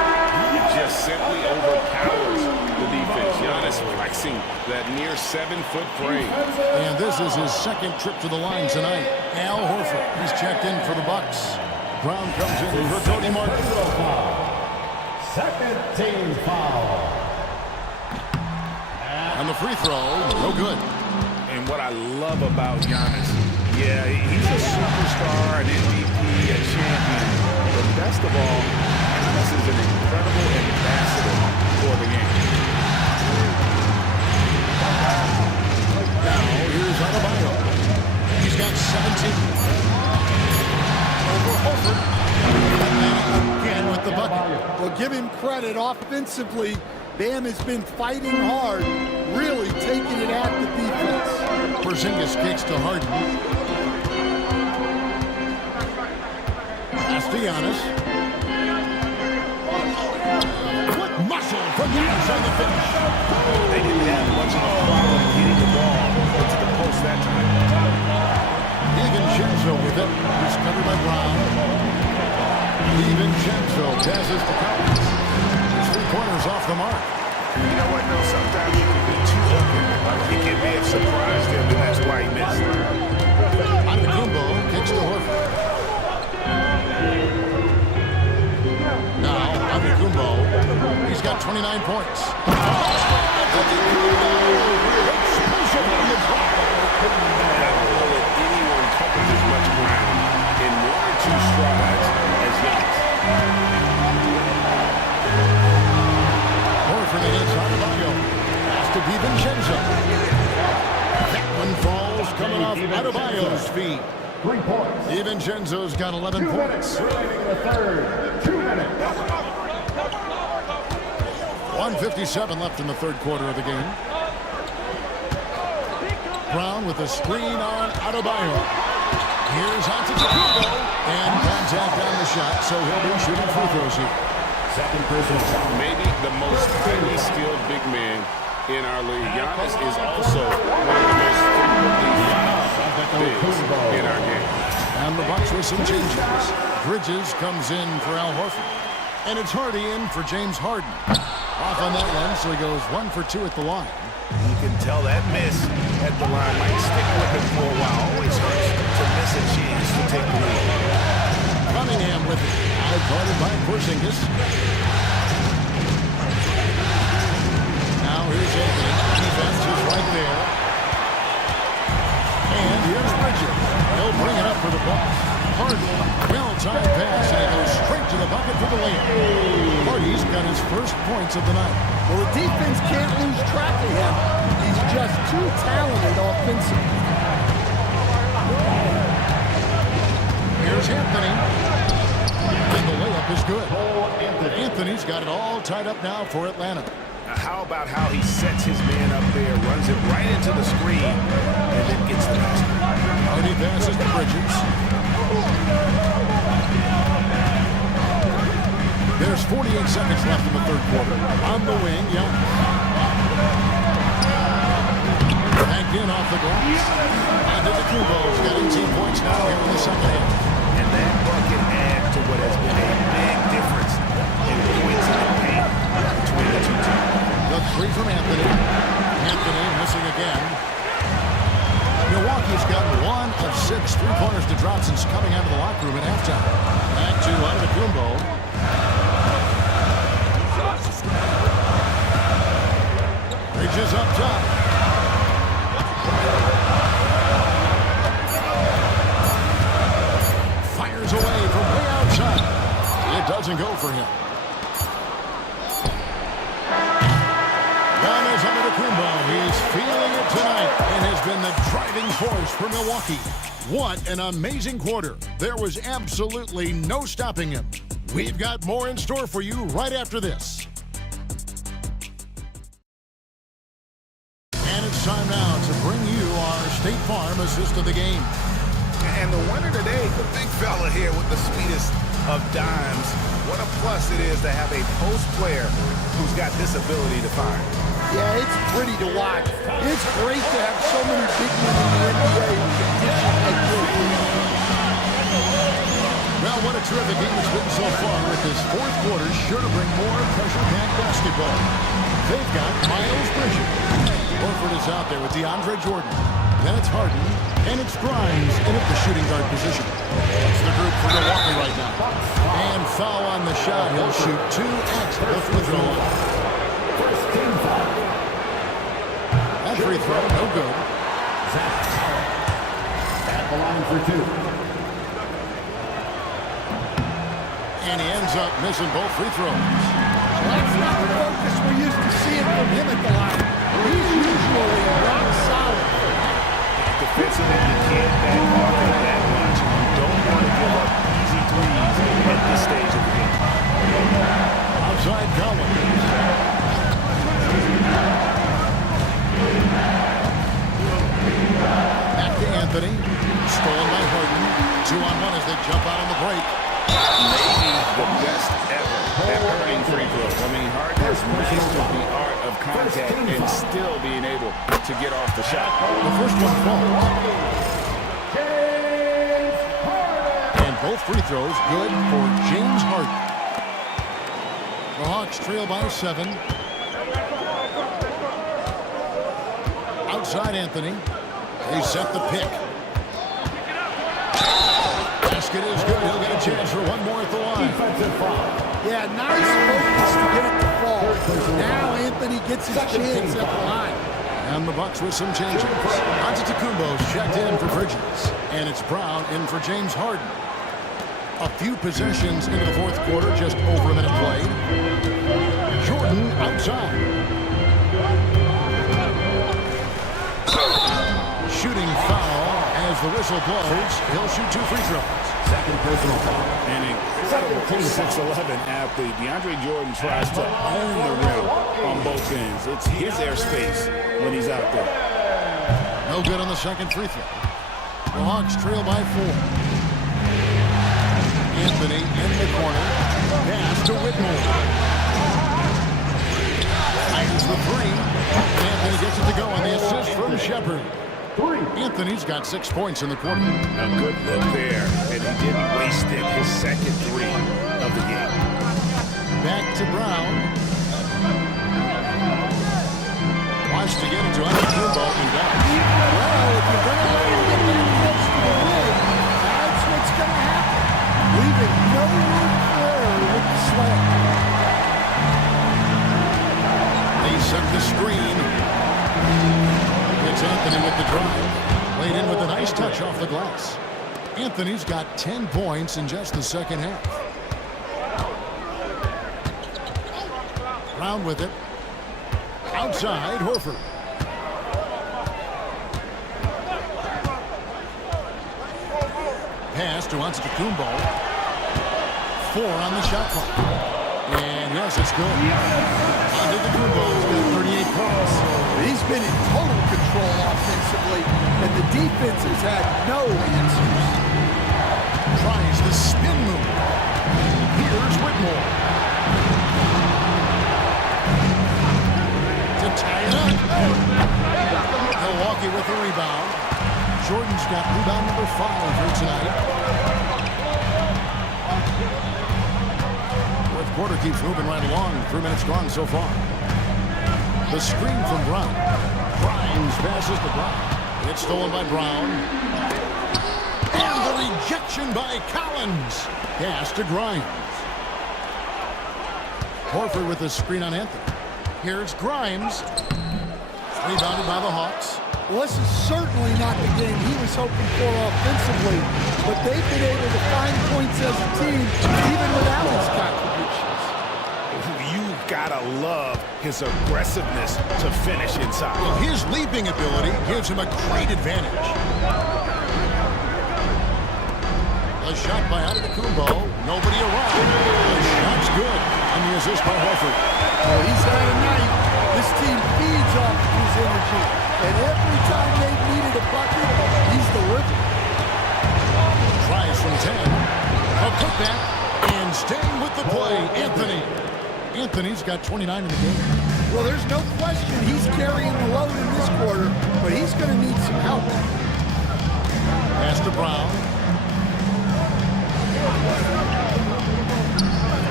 He just simply overpowers the defense. Giannis flexing that near 7-foot frame. And this is his second trip to the line tonight. Al Horford, he's checked in for the Bucks. Brown comes in for Cody Martin. Second team foul. On the free throw, no good. And what I love about Giannis, yeah, he's a superstar, an MVP, a champion. Over Horford. Again with the bucket. Well, give him credit. Offensively, Bam has been fighting hard, really taking it at the defense. Porzingis kicks to Harden. Castellanos. Quick muscle from Giannis on the finish. They didn't have much of a problem getting the ball into the post that time. DiVincenzo with it. He's covered by Brown. DiVincenzo passes to Collins. His 3 pointers off the mark. You know what, though? Sometimes you can be too open. I think it may have surprised him, and that's why he missed. Antetokounmpo kicks to Horford. Now, Antetokounmpo, he's got 29 points. Antetokounmpo! Explosive on the top. I don't know that anyone covers as much ground in 1 or 2 strides as Giannis. Horford against Adebayo. Pass to DiVincenzo. That one falls coming off Adebayo's feet. 3 points. DiVincenzo's got 11 2 points. minutes remaining in the third. 2 minutes. 1:57 left in the third quarter of the game. Brown with a screen on Adebayo. Here's Antetokounmpo. And contact on the shot, so he'll be shooting free throws here. Second personal foul. Maybe the most highly skilled big man in our league. Giannis is also one of the most frequently fouled bigs in our game. And the Bucks with some changes. Bridges comes in for Al Horford. And it's Hardy in for James Harden. Off on that one, so he goes 1 for 2 at the line. You can tell that miss at the line might stick with him for a while. Always hurts to miss a chance to take the lead. Cunningham with it. Out-guarded by Porzingis. Now here's Anthony. Defense is right there. And here's Bridges. He'll bring it up for the Bucks. Harden, well-timed pass, and it goes straight to the bucket for the layup. Hardy's got his first points of the night. Well, the defense can't lose track of him. He's just too talented offensively. Here's Anthony. And the layup is good. Anthony's got it all tied up now for Atlanta. Now, how about how he sets his man up there, runs it right into the screen, and then gets the basket. Hardy passes to Bridges. There's 48 seconds left in the third quarter. On the wing, Giannis. Back in off the glass. Antetokounmpo's got 18 points now here in the second half. And that bucket adds to what has been a big difference in points in the paint between the two teams. The 3 from Anthony. Anthony missing again. Milwaukee's got 1 of 6 3-pointers to drop since coming out of the locker room at halftime. Back to Antetokounmpo. Bridges up top. Fires away from way outside. It doesn't go for him. Giannis Antetokounmpo, he's feeling it tonight and has been the driving force for Milwaukee. What an amazing quarter. There was absolutely no stopping him. We've got more in store for you right after this. And it's time now to bring you our State Farm assist of the game. And the winner today, the big fella here with the sweetest of dimes. What a plus it is to have a post player who's got this ability to find. Yeah, it's pretty to watch. It's great to have so many big men in the NBA who can dish it like this. Well, what a terrific game it's been so far, with this fourth quarter sure to bring more pressure-packed basketball. They've got Miles Bridges. Horford is out there with DeAndre Jordan. Then it's Harden, and it's Grimes in at the shooting guard position. That's the group for Milwaukee right now. And foul on the shot. He'll shoot 2 at the free throw line. First team foul. That free throw, no good. At the line for 2. And he ends up missing both free throws. That's not the focus we're used to seeing from him at the line. He's usually rock solid. Defensively, you can't back off of that contact and still being able to get off the shot. The first one falls. And both free throws good for James Harden. The Hawks trail by 7. Outside Anthony. They set the pick. Basket is good. He'll get a chance for one more at the line. Yeah, nice focus to get it to fall. Now Anthony gets his chance at the line. And the Bucks with some changes. Antetokounmpo's checked in for Bridges. And it's Brown in for James Harden. A few possessions into the fourth quarter, just over a minute played. Jordan outside. Shooting foul as the whistle blows. He'll shoot 2 free throws. Second personal foul. An incredible 6'11" athlete. DeAndre Jordan tries to own the rim on both ends. It's his airspace when he's out there. No good on the second free throw. The Hawks trail by 4. Anthony in the corner. Pass to Whitmore. Fires the 3. Anthony gets it to go on the assist from Shepard. Anthony's got 6 points in the quarter. A good look there, and he didn't waste it. His second 3 of the game. Back to Brown. Wants to get it to Antetokounmpo and down. Well, if you're going to let him get that close to the rim, that's what's going to happen. Leaving no room for error with the slam. They set the screen. It's Anthony with the drive. Laid in with a nice touch off the glass. Anthony's got 10 points in just the second half. Brown with it. Outside, Horford. Pass to Antetokounmpo. 4 on the shot clock. And yes, it's good. Antetokounmpo's got 38 points. He's been in total control offensively, and the defense has had no answers. Tries the spin move. Here's Whitmore. To tie it up. Milwaukee with the rebound. Jordan's got rebound number 5 here tonight. Fourth quarter keeps moving right along. 3 minutes gone so far. The screen from Brown. Grimes passes to Brown. It's stolen by Brown. And the rejection by Collins. Pass to Grimes. Horford with the screen on Anthony. Here's Grimes. Rebounded by the Hawks. Well, this is certainly not the game he was hoping for offensively, but they've been able to find points as a team even without his contributions. You've got to love his aggressiveness to finish inside. Well, his leaping ability gives him a great advantage. A shot by Antetokounmpo. Nobody around. The shot's good. And the assist by Horford. Well, he's had a night. This team feeds off of his energy. And every time they've needed a bucket, he's delivered. Tries from 10. A putback. And staying with the play, Anthony. Anthony's got 29 in the game. Well, there's no question he's carrying the load in this quarter, but he's going to need some help. Pass to Brown.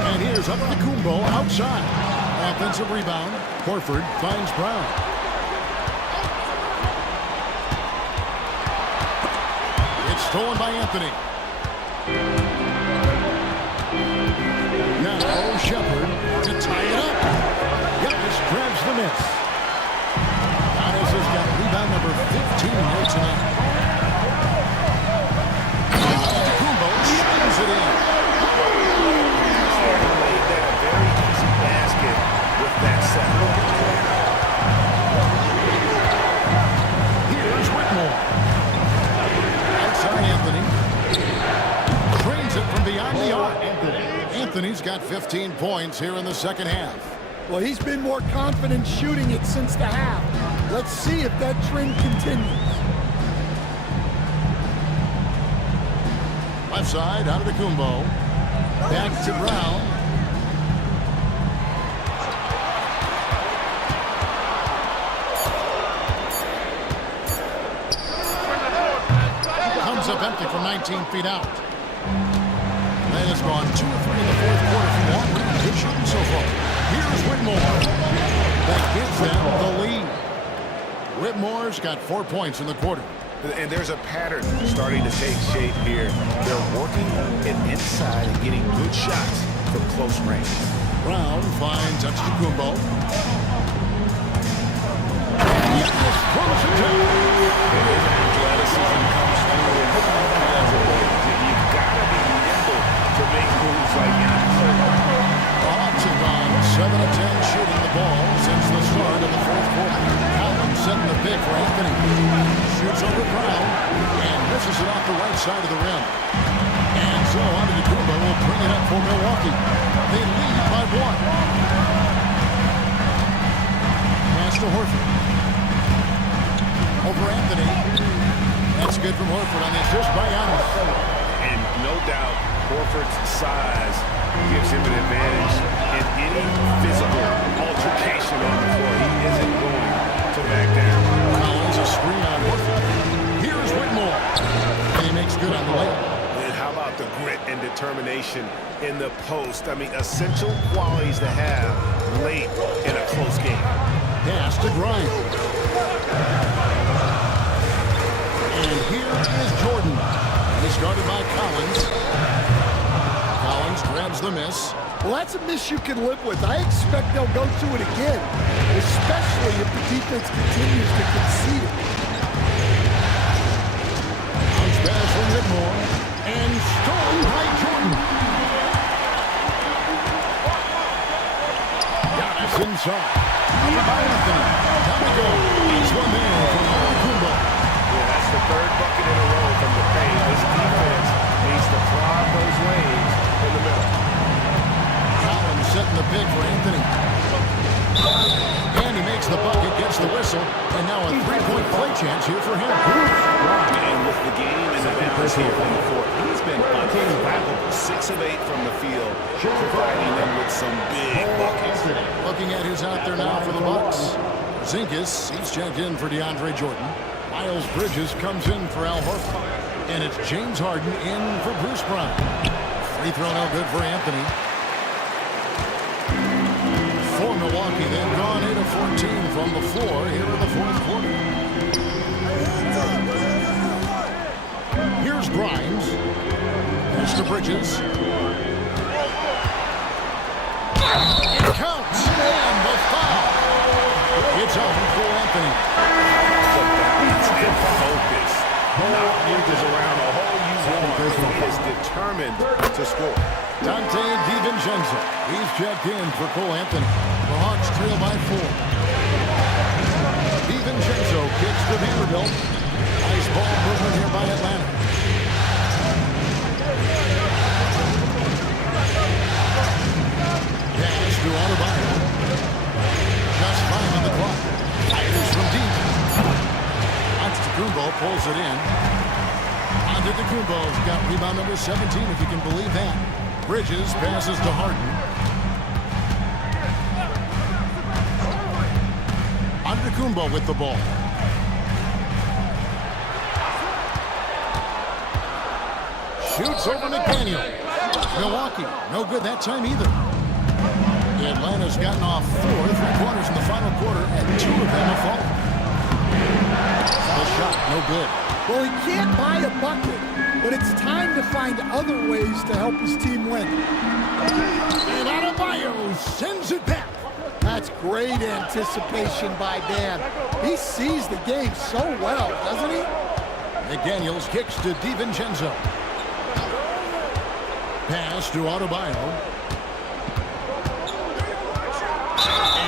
And here's Antetokounmpo outside. Offensive rebound. Horford finds Brown. It's stolen by Anthony. Now Shepard to tie it up. Giannis grabs the miss. Giannis has got rebound number 15 here tonight. Antetokounmpo shines it in. Made that a very easy basket with that set. Here's Whitmore. Outside Anthony. Trains it from beyond the arc. Anthony's got 15 points here in the second half. Well, he's been more confident shooting it since the half. Let's see if that trend continues. Left side, Antetokounmpo. Back to Brown. up empty from 19 feet out. Len has gone 2 of 3 in the fourth quarter from long range. Good shooting so far. Here's Whitmore. That gives them the lead. Whitmore's got 4 points in the quarter. And there's a pattern starting to take shape here. They're working it inside and getting good shots from close range. Brown finds Antetokounmpo. Giannis throws it down. His athleticism comes through in all kinds of ways. You've got to be nimble to make moves like Giannis. The Hawks have gone 7 of 10 shooting the ball since the start of the fourth quarter. Collins setting the pick for Anthony. Shoots over Brown and misses it off the right side of the rim. And so Antetokounmpo will bring it up for Milwaukee. They lead by 1. Pass to Horford. Over Anthony. That's good from Horford on the assist by Giannis. And no doubt, Horford's size gives him an advantage in any physical altercation on the floor. He isn't going to back down. Collins a screen on Horford. Here's Whitmore. And he makes good on the layup. And how about the grit and determination in the post? I mean, essential qualities to have late in a close game. Pass to Grimes. And here is Jordan. He's guarded by Collins. Collins grabs the miss. Well, that's a miss you can live with. I expect they'll go to it again, especially if the defense continues to concede it. Bounce pass from Whitmore. And stolen by Jordan. Giannis inside. Up by Anthony. Down we go. He's one there from Antetokounmpo. Yeah, that's the third bucket in a row from the paint. This defense needs to clog those lanes in the middle. Collins setting the pick for Anthony. And he makes the bucket, gets the whistle, and now a three-point play chance here for him. And with the game in the balance here from the court, he's been unflappable. 6 of 8 from the field, providing them with some big buckets. Looking at who's out there now for the Bucks. Zinkas, he's checked in for DeAndre Jordan. Miles Bridges comes in for Al Horford. And it's James Harden in for Bruce Brown. Free throw no good for Anthony. For Milwaukee, they've gone 8 of 14 from the floor here in the fourth quarter. Here's Grimes. Here's to Bridges. It counts. And the foul. It's out for Anthony. The balance and focus. Not inches around the hole you want. He is determined to score. Dante DiVincenzo. He's checked in for Cole Anthony. The Hawks trail by 4. DiVincenzo kicks to Vanderbilt. Nice ball movement here by Atlanta. Pass to Adebayo. Just 5 on the clock. Fires from deep. Antetokounmpo pulls it in. Antetokounmpo's got rebound number 17, if you can believe that. Bridges passes to Harden. Antetokounmpo with the ball. Shoots over McDaniel. Milwaukee, no good that time either. Atlanta's gotten off 4 3-pointers in the final quarter, and 2 of them have fallen. The shot, no good. Well, he can't buy a bucket, but it's time to find other ways to help his team win. And Adebayo sends it back. That's great anticipation by Dan. He sees the game so well, doesn't he? McDaniels kicks to DiVincenzo. Pass to Adebayo.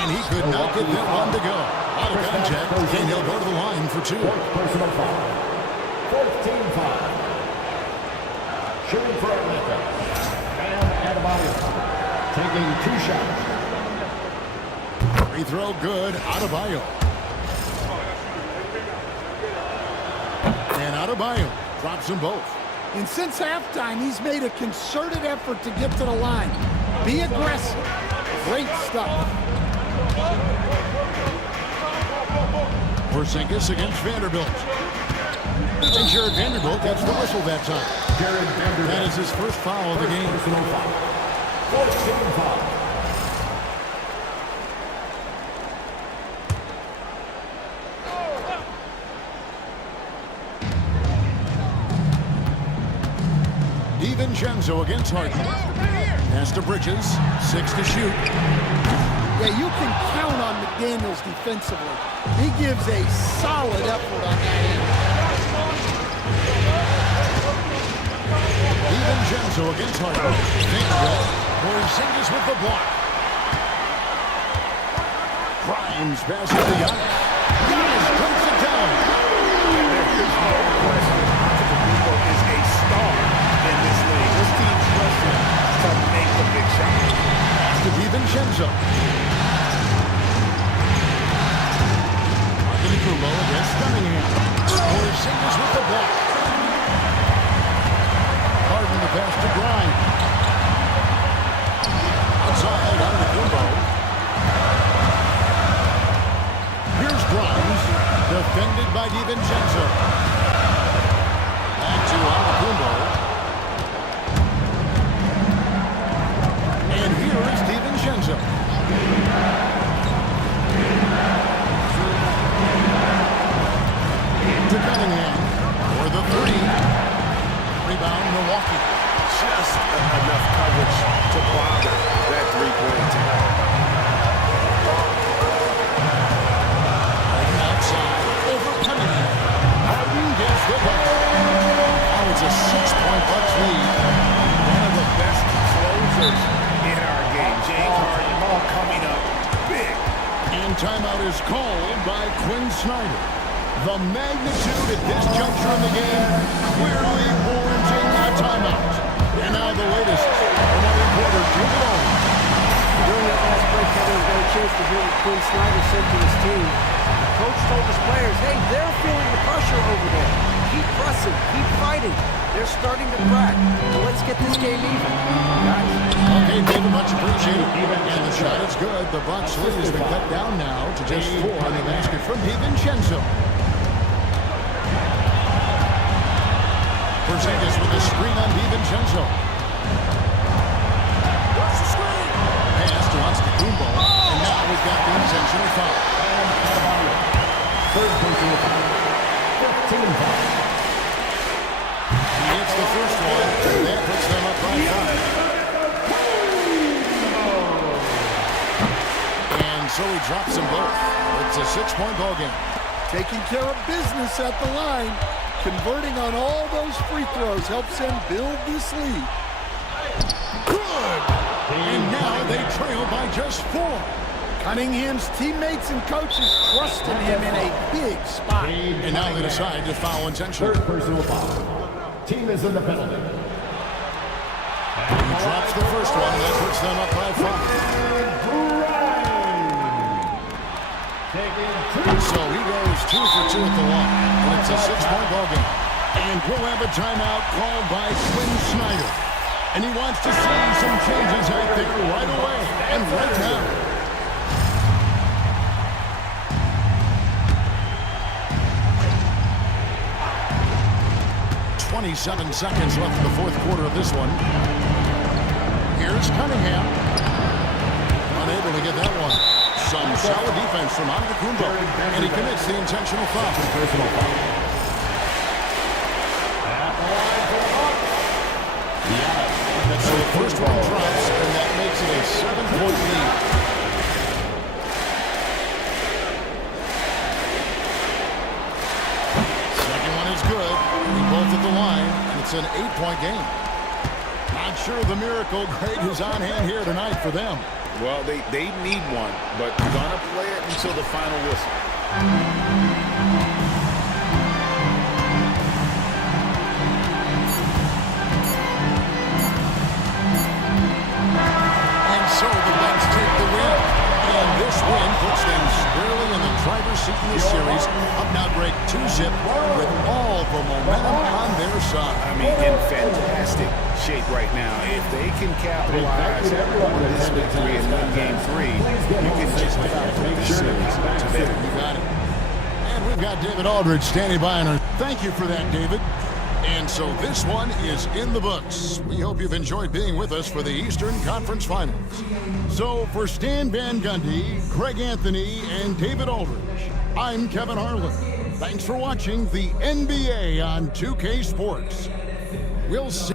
And he could not get that one to go. Out of contact, and he'll go to the line for 2. Personal foul. 14 foul. Shooting for Atlanta. And Adebayo taking 2 shots. Free throw good. Adebayo. And Adebayo drops them both. And since halftime, he's made a concerted effort to get to the line. Be aggressive. Great stuff. Porzingis against Vanderbilt. And Jared Vanderbilt gets the whistle that time. That is his first foul of the game. 14 foul. DiVincenzo against Harden. Pass to Bridges. 6 to shoot. Yeah, you can count on McDaniels defensively. He gives a solid effort on that end. DiVincenzo against Harden. Vanderbilt. Porzingis with the block. Grimes passes to Giannis. Giannis puts it down. There is no question. Antetokounmpo is a star in this league. This team trusts him to make the big shot. Pass to DiVincenzo. Antetokounmpo against Cunningham. Porzingis with the block. Harden the pass to Grimes. Outside Antetokounmpo. Here's Grimes, defended by DiVincenzo. Back to Antetokounmpo. And here is DiVincenzo. To Cunningham for the three. Rebound, Milwaukee. Just enough coverage to bother that three-point attempt. Outside, over Cunningham. Harden gets the bucket. Now it's a 6-point Bucks lead. One of the best closers in our game. James Harden coming up big. And timeout is called by Quinn Snyder. The magnitude at this juncture in the game clearly warranting a timeout. And now the latest from our reporter, Jim Long. During that last break, Kevin got a chance to hear what Quinn Snyder said to his team. The coach told his players, hey, they're feeling the pressure over there. Keep pressing, keep fighting. They're starting to crack. Well, let's get this game even. Okay, David, much appreciated. And the shot is good. The Bucks lead has been cut down now to just 4 on the basket from DiVincenzo. Porzingis with a screen on DiVincenzo. Pass to Antetokounmpo. And now we've got the intentional foul. Third personal foul. 15 foul. He hits the first one, and that puts them up by 5. And so he drops them both. It's a 6-point ball game. Taking care of business at the line. Converting on all those free throws helps him build this lead. Good! And now they trail by just 4. Cunningham's teammates and coaches trusted him in a big spot. And now they decide to foul intentionally. Third personal foul. Team is in the penalty. He drops the first one, and that puts them up by 5. So he goes 2 for 2 at the line, and it's a 6-point ball game. And we'll have a timeout called by Quinn Snyder. And he wants to see some changes out there right away and right now. .27 seconds left in the fourth quarter of this one. Here's Cunningham. Unable to get that one. Some solid defense from Antetokounmpo, and he commits the intentional foul. Personal foul. So the first one drops, and that makes it a 7-point lead. Second one is good. We both at the line, and it's an 8-point game. Not sure the miracle Greg is on hand here tonight for them. Well, they need one, but gonna play it until the final whistle. And so the Bucks take the win. And this win puts them squarely in the driver's seat in this series. Up now break 2-zip with all the momentum on their side. I mean, in fantastic shape right now. If they can capitalize on this victory and win game 3, you can just put the series to bed. You got it. And we've got David Aldridge standing by on our Thank you for that, David. And so this one is in the books. We hope you've enjoyed being with us for the Eastern Conference Finals. So for Stan Van Gundy, Greg Anthony, and David Aldridge, I'm Kevin Harlan. Thanks for watching the NBA on 2K Sports. We'll see.